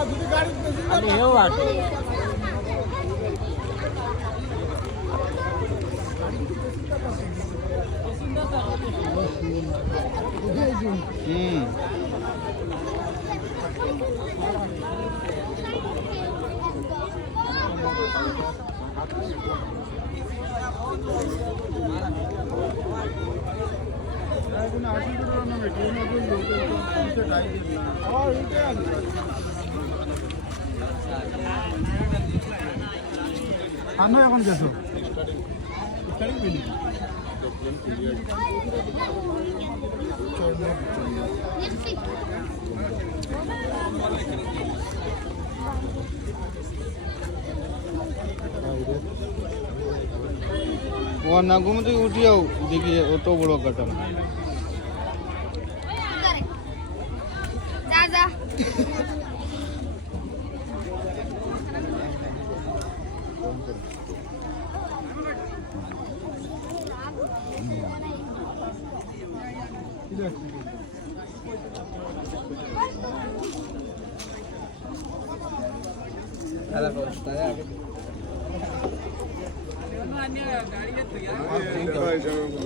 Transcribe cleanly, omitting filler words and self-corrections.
आणि हे वाट আনো এখন গেছো वो ना घूमते उठिए देखिए वो तो बड़ो कटल जा जा गाड़ी